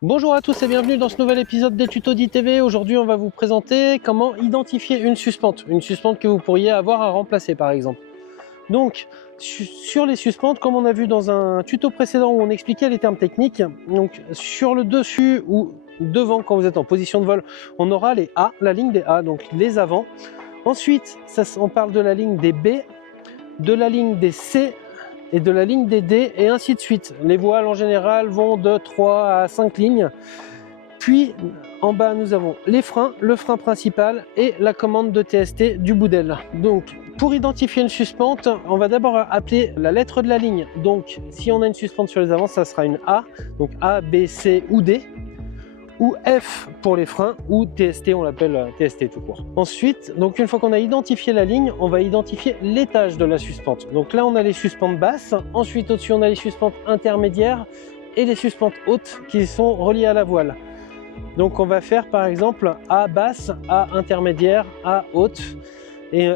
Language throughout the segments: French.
Bonjour à tous et bienvenue dans ce nouvel épisode des tutos d'ITV. Aujourd'hui, on va vous présenter comment identifier une suspente que vous pourriez avoir à remplacer par exemple. Donc, sur les suspentes, comme on a vu dans un tuto précédent où on expliquait les termes techniques, donc sur le dessus ou devant quand vous êtes en position de vol, on aura les A, la ligne des A, donc les avants. Ensuite, on parle de la ligne des B, de la ligne des C, et de la ligne des D et ainsi de suite. Les voiles en général vont de 3 à 5 lignes. Puis en bas nous avons les freins, le frein principal et la commande de TST du bout d'aile. Donc pour identifier une suspente, on va d'abord appeler la lettre de la ligne. Donc si on a une suspente sur les avants, ça sera une A, donc A, B, C ou D, ou F pour les freins, ou TST, on l'appelle TST tout court. Ensuite, donc une fois qu'on a identifié la ligne, on va identifier l'étage de la suspente. Donc là, on a les suspentes basses, ensuite au-dessus, on a les suspentes intermédiaires et les suspentes hautes qui sont reliées à la voile. Donc on va faire par exemple A basse, A intermédiaire, A haute, et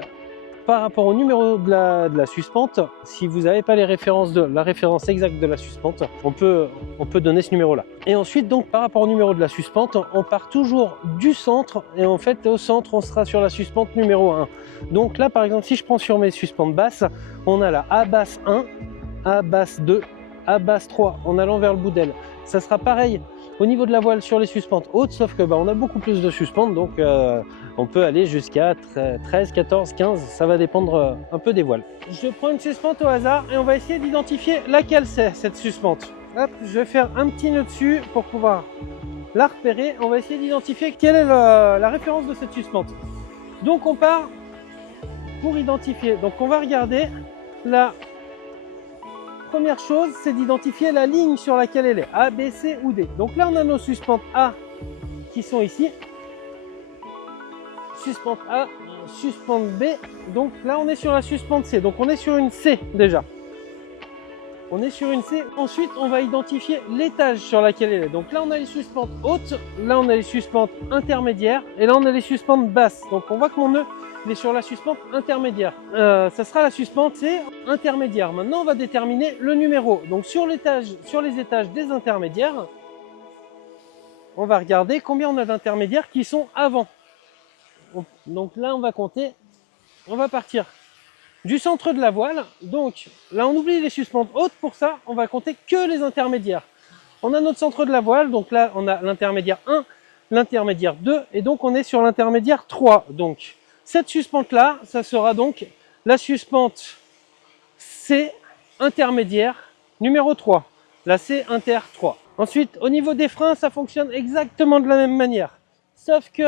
par rapport au numéro de la suspente, si vous n'avez pas la référence exacte de la suspente, on peut donner ce numéro-là. Et ensuite, donc par rapport au numéro de la suspente, on part toujours du centre, et en fait au centre, on sera sur la suspente numéro 1. Donc là, par exemple, si je prends sur mes suspentes basses, on a la A basse 1, A basse 2, A basse 3 en allant vers le bout d'aile. Ça sera pareil au niveau de la voile sur les suspentes hautes, sauf que on a beaucoup plus de suspentes, donc on peut aller jusqu'à 13, 14, 15, ça va dépendre un peu des voiles. Je prends une suspente au hasard et on va essayer d'identifier laquelle c'est cette suspente. Hop, je vais faire un petit nœud dessus pour pouvoir la repérer. On va essayer d'identifier quelle est la référence de cette suspente. Donc on part pour identifier. Donc on va regarder la première chose, c'est d'identifier la ligne sur laquelle elle est, A, B, C ou D. Donc là, on a nos suspentes A qui sont ici. Suspente A, suspente B. Donc là, on est sur la suspente C. Donc on est sur une C déjà. On est sur une C. Ensuite, on va identifier l'étage sur laquelle elle est. Donc là, on a les suspentes hautes. Là, on a les suspentes intermédiaires. Et là, on a les suspentes basses. Donc on voit que mon nœud est sur la suspente intermédiaire. Ça sera la suspente C intermédiaire. Maintenant, on va déterminer le numéro. Donc sur les étages des intermédiaires, on va regarder combien on a d'intermédiaires qui sont avant. Donc là, on va compter. On va partir du centre de la voile. Donc là, on oublie les suspentes hautes. Pour ça, on va compter que les intermédiaires. On a notre centre de la voile. Donc là, on a l'intermédiaire 1, l'intermédiaire 2. Et donc, on est sur l'intermédiaire 3. Donc, cette suspente-là, ça sera donc la suspente C intermédiaire numéro 3. La C inter 3. Ensuite, au niveau des freins, ça fonctionne exactement de la même manière. Sauf que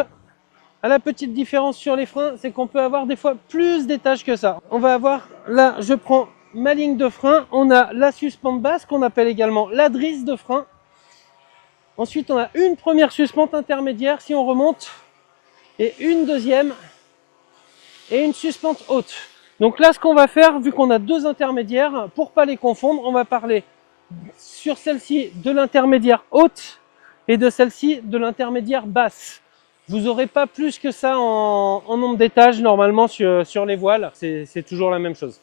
la petite différence sur les freins, c'est qu'on peut avoir des fois plus d'étages que ça. On va avoir, là, je prends ma ligne de frein. On a la suspente basse, qu'on appelle également la drisse de frein. Ensuite, on a une première suspente intermédiaire, si on remonte, et une deuxième, et une suspente haute. Donc là, ce qu'on va faire, vu qu'on a deux intermédiaires, pour ne pas les confondre, on va parler sur celle-ci de l'intermédiaire haute et de celle-ci de l'intermédiaire basse. Vous n'aurez pas plus que ça en nombre d'étages normalement sur les voiles, c'est toujours la même chose.